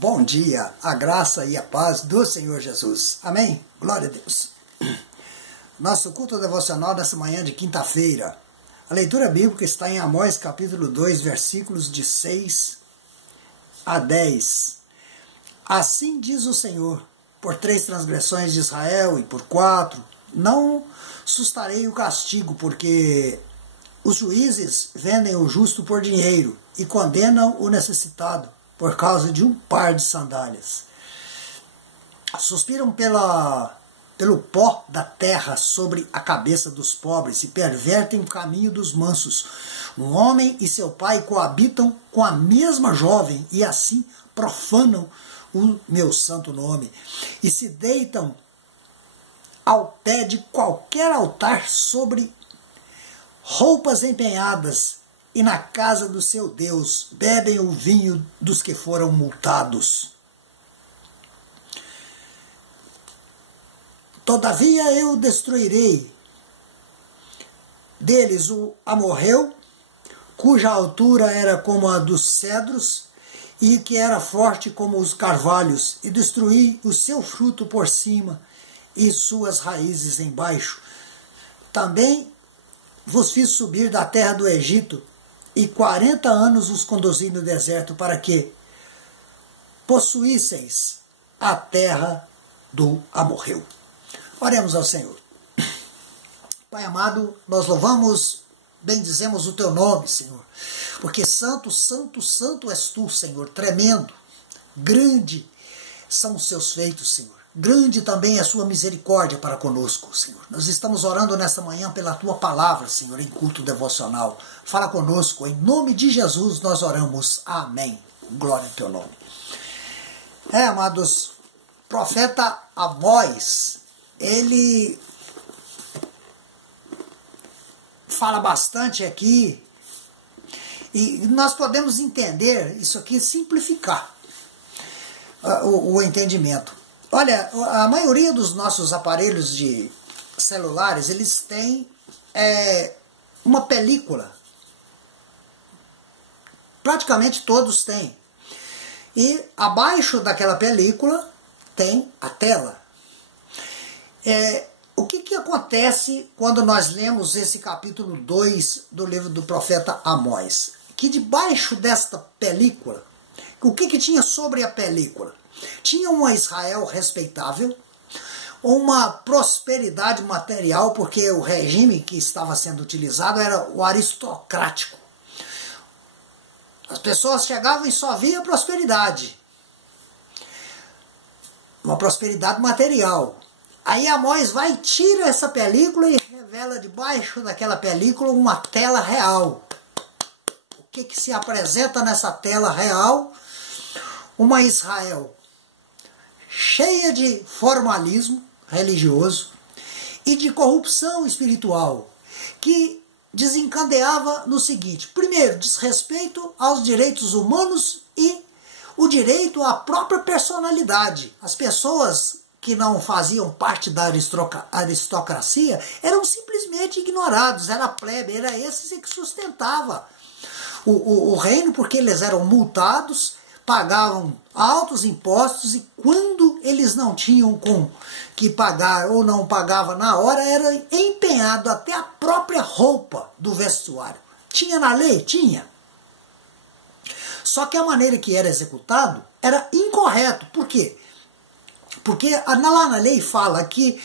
Bom dia, a graça e a paz do Senhor Jesus. Amém? Glória a Deus. Nosso culto devocional dessa manhã de quinta-feira. A leitura bíblica está em Amós capítulo 2, versículos de 6 a 10. Assim diz o Senhor, por 3 transgressões de Israel e por 4, não sustarei o castigo, porque os juízes vendem o justo por dinheiro e condenam o necessitado por causa de um par de sandálias. Suspiram pelo pó da terra sobre a cabeça dos pobres e pervertem o caminho dos mansos. Um homem e seu pai coabitam com a mesma jovem e assim profanam o meu santo nome. E se deitam ao pé de qualquer altar sobre roupas empenhadas, e na casa do seu Deus bebem o vinho dos que foram multados. Todavia eu destruirei deles o amorreu, cuja altura era como a dos cedros, e que era forte como os carvalhos, e destruí o seu fruto por cima, e suas raízes embaixo. Também vos fiz subir da terra do Egito, e 40 anos os conduzi no deserto, para que possuísseis a terra do amorreu. Oremos ao Senhor. Pai amado, nós louvamos, bendizemos o teu nome, Senhor, porque santo, santo, santo és tu, Senhor, tremendo, grande são os seus feitos, Senhor. Grande também é a sua misericórdia para conosco, Senhor. Nós estamos orando nesta manhã pela tua palavra, Senhor, em culto devocional. Fala conosco, em nome de Jesus nós oramos. Amém. Glória ao teu nome. Amados, profeta Amós, ele fala bastante aqui, e nós podemos entender isso aqui, simplificar o entendimento. Olha, a maioria dos nossos aparelhos de celulares, eles têm uma película. Praticamente todos têm. E abaixo daquela película tem a tela. O que acontece quando nós lemos esse capítulo 2 do livro do profeta Amós? Que debaixo desta película, o que tinha sobre a película? Tinha uma Israel respeitável, uma prosperidade material, porque o regime que estava sendo utilizado era o aristocrático. As pessoas chegavam e só via prosperidade. Uma prosperidade material. Aí Amós vai e tira essa película e revela debaixo daquela película uma tela real. O que se apresenta nessa tela real? Uma Israel cheia de formalismo religioso e de corrupção espiritual, que desencadeava no seguinte: primeiro, desrespeito aos direitos humanos e o direito à própria personalidade. As pessoas que não faziam parte da aristocracia eram simplesmente ignorados, era a plebe, era esse que sustentava o reino, porque eles eram multados, pagavam altos impostos, e quando eles não tinham com que pagar ou não pagava na hora, era empenhado até a própria roupa do vestuário. Tinha na lei? Tinha. Só que a maneira que era executado era incorreto. Por quê? Porque lá na lei fala que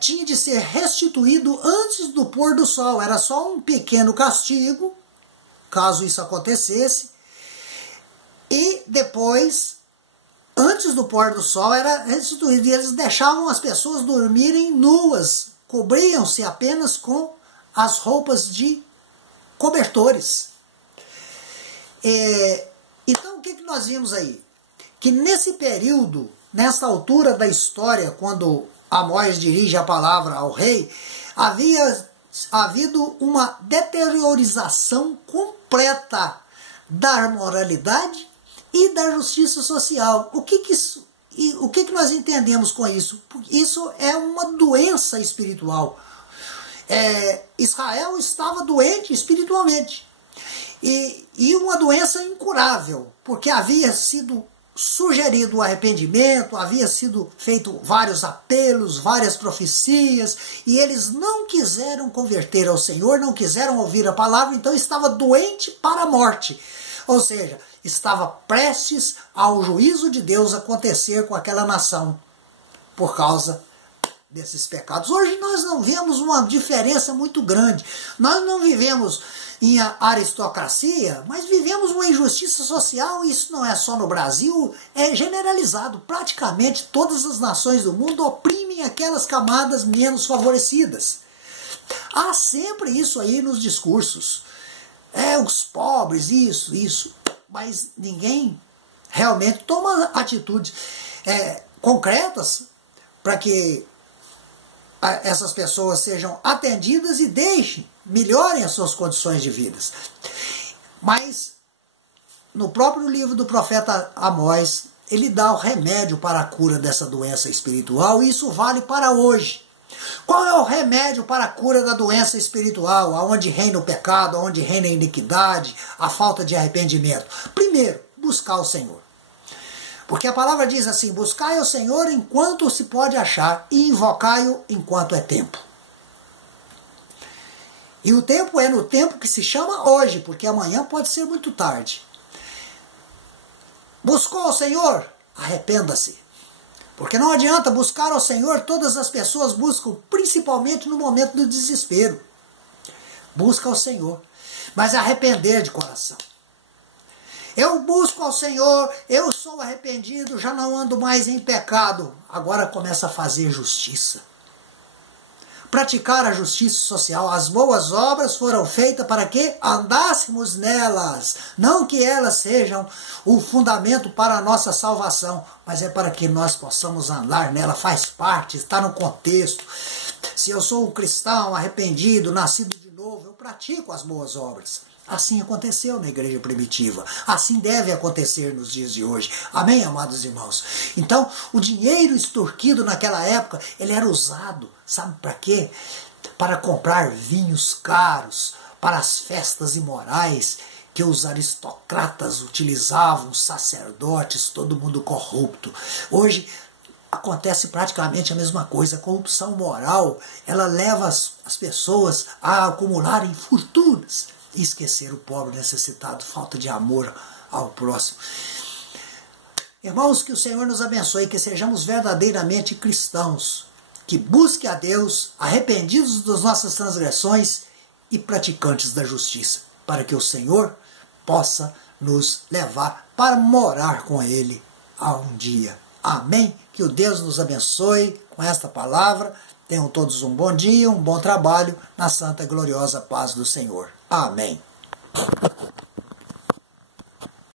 tinha de ser restituído antes do pôr do sol. Era só um pequeno castigo, caso isso acontecesse. E depois, antes do pôr do sol, era restituído. E eles deixavam as pessoas dormirem nuas, cobriam-se apenas com as roupas de cobertores. Então, o que nós vimos aí? Que nesse período, nessa altura da história, quando Amós dirige a palavra ao rei, havia havido uma deteriorização completa da moralidade e da justiça social. O que nós entendemos com isso? Isso é uma doença espiritual. Israel estava doente espiritualmente. E uma doença incurável, porque havia sido sugerido o arrependimento, havia sido feito vários apelos, várias profecias, e eles não quiseram converter ao Senhor, não quiseram ouvir a palavra, então estava doente para a morte. Ou seja, estava prestes ao juízo de Deus acontecer com aquela nação, por causa desses pecados. Hoje nós não vemos uma diferença muito grande. Nós não vivemos em aristocracia, mas vivemos uma injustiça social, e isso não é só no Brasil, é generalizado. Praticamente todas as nações do mundo oprimem aquelas camadas menos favorecidas. Há sempre isso aí nos discursos. Os pobres, isso, mas ninguém realmente toma atitudes concretas para que essas pessoas sejam atendidas e melhorem as suas condições de vida. Mas no próprio livro do profeta Amós, ele dá o remédio para a cura dessa doença espiritual, e isso vale para hoje. Qual é o remédio para a cura da doença espiritual, onde reina o pecado, onde reina a iniquidade, a falta de arrependimento? Primeiro, buscar o Senhor. Porque a palavra diz assim: buscai o Senhor enquanto se pode achar, e invocai-o enquanto é tempo. E o tempo é no tempo que se chama hoje, porque amanhã pode ser muito tarde. Buscou o Senhor? Arrependa-se. Porque não adianta buscar ao Senhor, todas as pessoas buscam, principalmente no momento do desespero. Busca ao Senhor, mas arrepender de coração. Eu busco ao Senhor, eu sou arrependido, já não ando mais em pecado. Agora começa a fazer justiça. Praticar a justiça social. As boas obras foram feitas para que andássemos nelas. Não que elas sejam o fundamento para a nossa salvação, mas é para que nós possamos andar nela. Faz parte, está no contexto. Se eu sou um cristão arrependido, nascido de novo, eu pratico as boas obras. Assim aconteceu na igreja primitiva. Assim deve acontecer nos dias de hoje. Amém, amados irmãos? Então, o dinheiro extorquido naquela época, ele era usado, sabe para quê? Para comprar vinhos caros, para as festas imorais que os aristocratas utilizavam, os sacerdotes, todo mundo corrupto. Hoje acontece praticamente a mesma coisa. A corrupção moral, ela leva as pessoas a acumularem fortunas e esquecer o pobre necessitado, falta de amor ao próximo. Irmãos, que o Senhor nos abençoe, que sejamos verdadeiramente cristãos, que busquem a Deus, arrependidos das nossas transgressões e praticantes da justiça, para que o Senhor possa nos levar para morar com Ele a um dia. Amém? Que o Deus nos abençoe com esta palavra. Tenham todos um bom dia, um bom trabalho, na santa e gloriosa paz do Senhor. Amém.